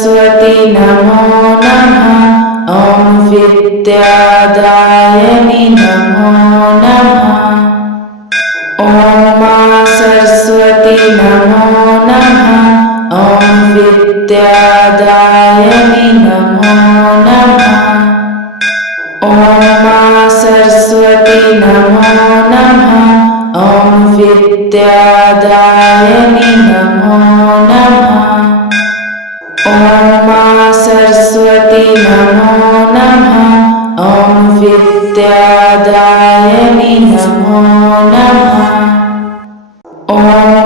सरस्वती नमो नमः। ॐ विद्यादायिनि नमो नमः। ॐ मा सरस्वती नमो नमः। ॐ विद्यादायिनि नमो नमः। ॐ मा सरस्वती नमो नमः। ॐ विद्यादायिनि नमो नमः। ॐ मा सरस्वती नमो नमः। ॐ विद्यादायिनि नमो नमः। ॐ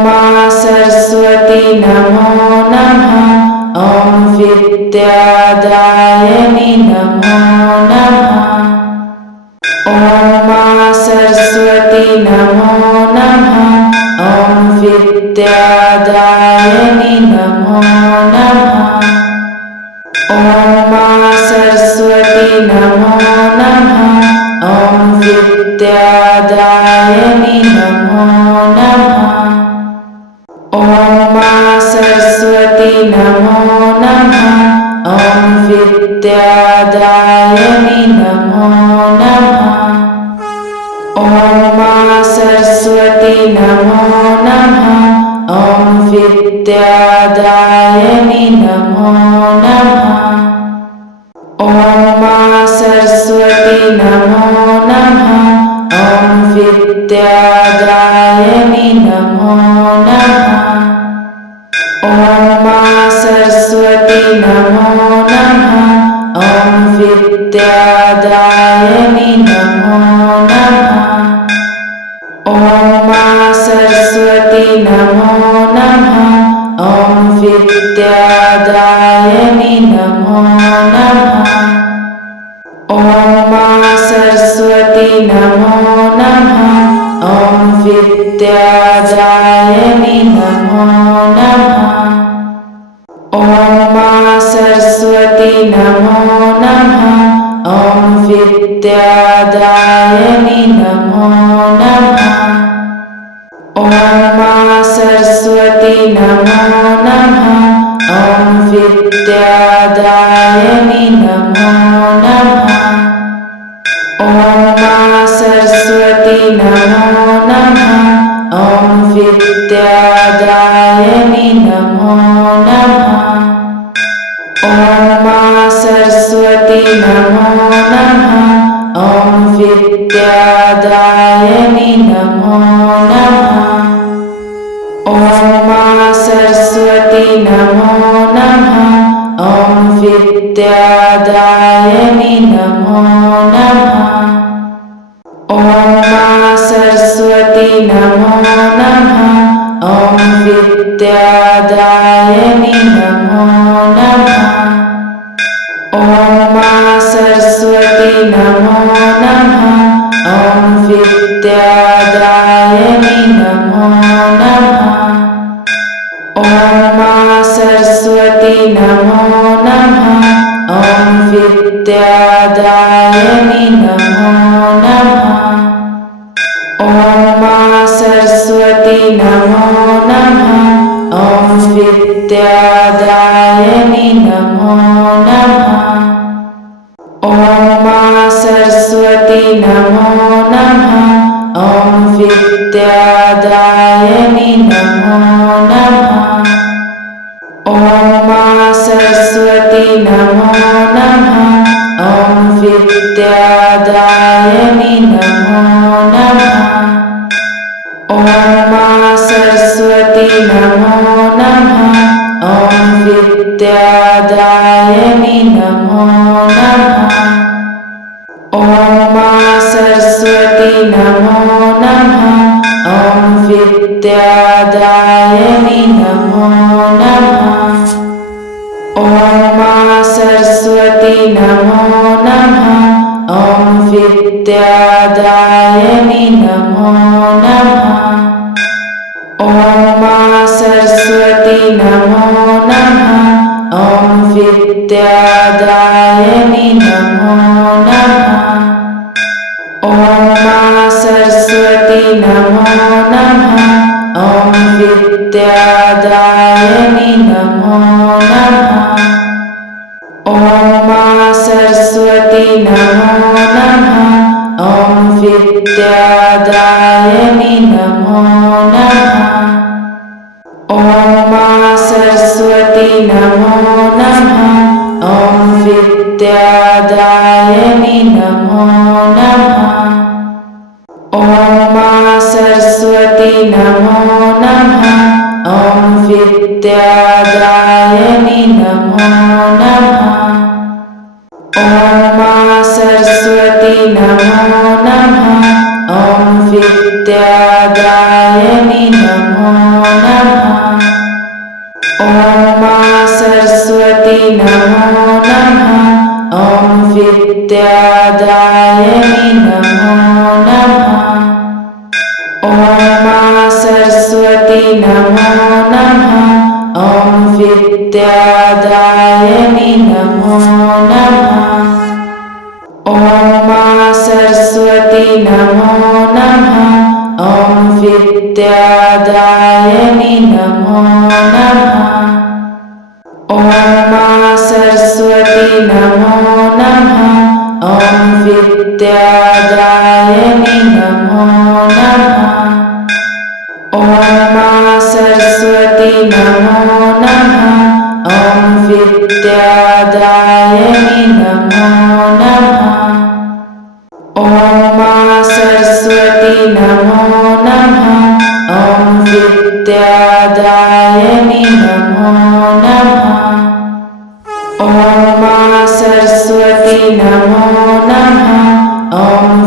मा सरस्वती नमो नमः। ॐ विद्यादायिनि नमो नमः। ॐ मा सरस्वती नमो नमः। ॐ विद्यादायिनि नमो नमः। ॐ मा सरस्वती नमो नमः। ॐ विद्यादायिनि नमो नमः। ॐ मा सरस्वती नमो नमः। ॐ विद्यादायिनि नमो नमः। ॐ मा सरस्वती नमो नमः। ॐ विद्यादायिनि नमो नमः। ॐ मा सरस्वती नमो नमः। ॐ विद्यादायिनि नमो नमः। ॐ मा सरस्वती नमो नमः। ॐ विद्यादायिनि नमो नमः। ॐ मा सरस्वती नमो नमः। ॐ विद्यादायिनि नमो नमः। ॐ मा सरस्वती नमो नमः। ॐ विद्यादायिनि नमो नमः। ॐ मा सरस्वती नमो नमः। ॐ विद्यादायिनि नमो नमः। ॐ मा सरस्वती नमो नमः। ॐ विद्यादायिनि नमो नमः। ॐ मा सरस्वती नमो नमः। ॐ विद्यादायिनि नमो नमः। ॐ मा सरस्वती नमो नमः। ॐ विद्यादायिनि नमो नमः। ॐ मा सरस्वती नमो नमः। ॐ विद्यादायिनि नमो नमः। ॐ मा सरस्वती नमो नमः। ॐ विद्यादायिनि नमो नमः। ॐ मा सरस्वती नमो नमः। ॐ विद्यादायिनि नमो नमः। ॐ मा सरस्वती नमो नमः। ॐ विद्यादायिनि नमो नमः। ॐ मा सरस्वती नमो नमः। ॐ विद्यादायिनि नमो नमः। ॐ मा सरस्वती नमो नमः। ॐ विद्यादायिनि नमो नमः। ॐ मा सरस्वती नमो नमः। ॐ विद्यादायिनि नमो नमः। ॐ मा सरस्वती नमो नमः। ॐ विद्यादायिनि नमो नमः। ॐ मा सरस्वती नमो नमः। ॐ विद्यादायिनि नमो नमः। ॐ मा सरस्वती नमो नमः। ॐ विद्यादायिनि नमो नमः। ॐ मा सरस्वती नमो नमः। ॐ विद्यादायिनि नमो नमः। ॐ मा सरस्वती नमो नमः। ॐ विद्यादायिनि नमो नमः। विद्यादायिनि नमो नमः। ॐ मा सरस्वती नमो नमः। ॐ विद्यादायिनि नमो नमः। ॐ मा सरस्वती नमो नमः। ॐ विद्यादायिनि नमो नमः। ॐ मा सरस्वती नमो नमः। ॐ विद्यादायिनि नमो नमः। ॐ मा सरस्वती नमो नमः। ॐ विद्यादायिनि नमो नमः। ॐ मा सरस्वती नमो नमः। ॐ विद्यादायिनि नमो नमः। ॐ मा सरस्वती नमो नमः। ॐ विद्यादायिनि नमो नमः। ॐ मा सरस्वती नमो नमः। ॐ विद्यादायिनि नमो नमः। ॐ मा सरस्वती नमो नमः। ॐ विद्यादायिनि नमो नमः। ॐ मा सरस्वती नमो नमः। ॐ विद्यादायिनि नमो नमः। ॐ मा सरस्वती नमो नमः। ॐ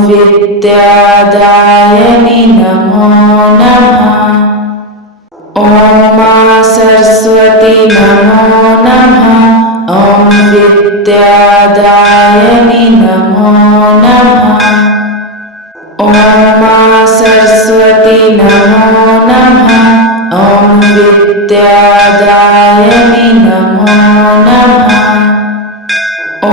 विद्यादायिनि नमो नमः। ॐ मा सरस्वती नमो नमः। ॐ विद्यादायिनि नमो नमः। ॐ मा सरस्वती नमो नमः। ॐ विद्यादायिनि नमो नमः। ॐ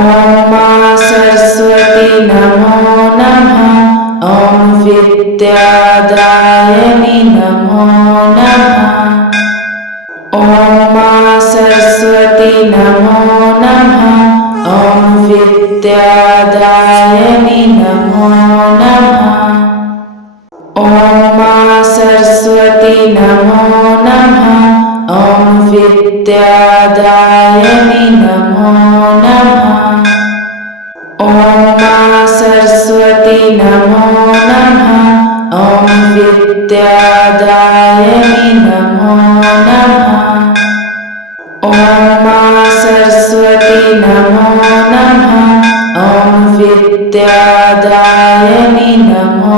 मा सरस्वती नमो नमः। ॐ विद्यादायिनि नमो नमः। ॐ मा सरस्वती नमो नमः। ॐ विद्यादायिनि नमो नमः। ॐ मा सरस्वती नमो नमः। ॐ विद्यादायिनि नमो नमः। ॐ मा सरस्वती नमो नमः। ॐ विद्यादायिनि नमो नमः। ॐ मा सरस्वती नमो नमः। ॐ विद्यादायिनि नमो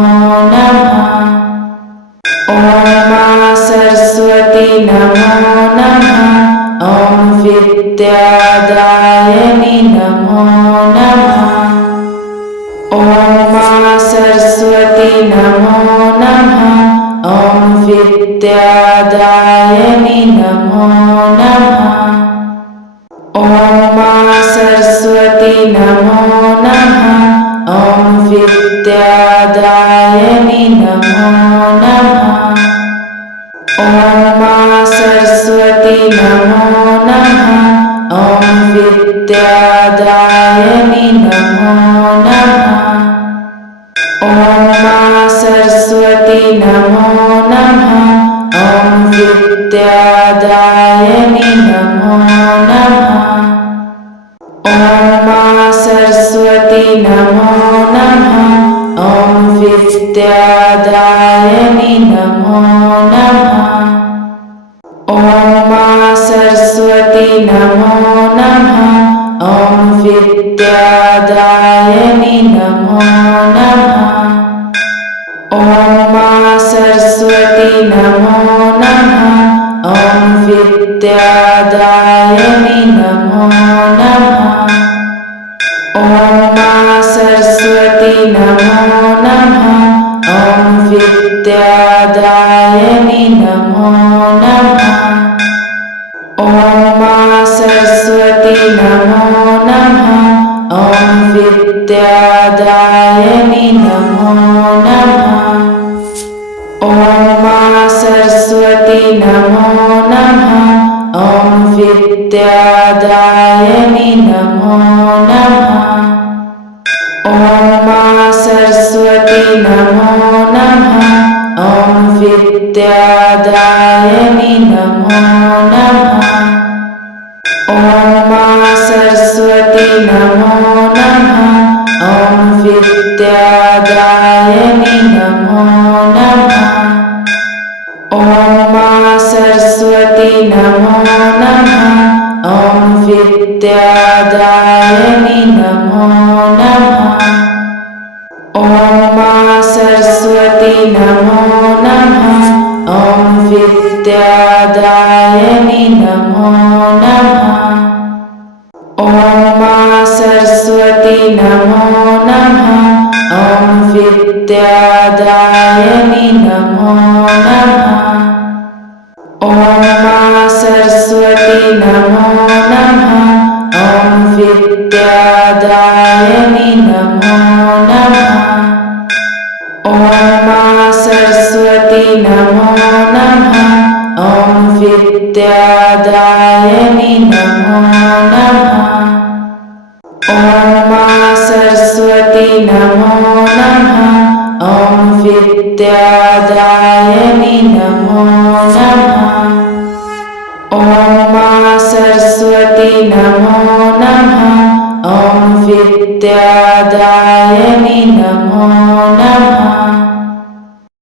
नमः। ॐ मा सरस्वती नमो नमः। ॐ विद्यादायिनि नमो नमः। ॐ मा सरस्वती नमो नमः। ॐ विद्यादायिनि नमो नमः। ॐ मा सरस्वती नमो नमः। ॐ विद्यादायिनि नमो नमः। ॐ मा सरस्वती नमो नमः। ॐ विद्यादायिनि नमो नमः। ॐ मा सरस्वती नमो नमः। ॐ विद्यादायिनि नमो नमः। ॐ मा सरस्वती नमो नमः। ॐ विद्यादायिनि नमो नमः। ॐ मा सरस्वती नमो नमः। ॐ विद्यादायिनि नमो नमः। ॐ मा सरस्वती नमो नमः। ॐ विद्यादायिनि नमो नमः। ॐ मा सरस्वती नमो नमः। ॐ विद्यादायिनि नमो नमः। ॐ मा सरस्वती नमो नमः। ॐ विद्यादायिनि नमो नमः। ॐ मा सरस्वती नमो नमः। ॐ विद्यादायिनि नमो नमः। ॐ मा सरस्वती नमो नमः। ॐ विद्यादायिनी नमो नमः। ॐ सरस्वती नमो नमः। ॐ विद्यादायिनी नमो नमः। ॐ सरस्वती नमो नमः। ॐ विद्यादायिनी नमो नमः। ॐ सरस्वती नमो नमः। ॐ विद्यादायिनी नमो नमः। ॐ सरस्वती नमो नमः। ॐ विद्यादायिनी नमो नमः। ॐ सरस्वती नमो नमः। ॐ विद्यादायिनी नमो नमः। ॐ सरस्वती नमो नमः। ॐ विद्यादायिनी नमो नमः। ॐ सरस्वती नमो नमः। ॐ विद्यादायिनी नमो नमः। ॐ सरस्वती नमो नमः। ॐ विद्यादायिनी नमो नमः।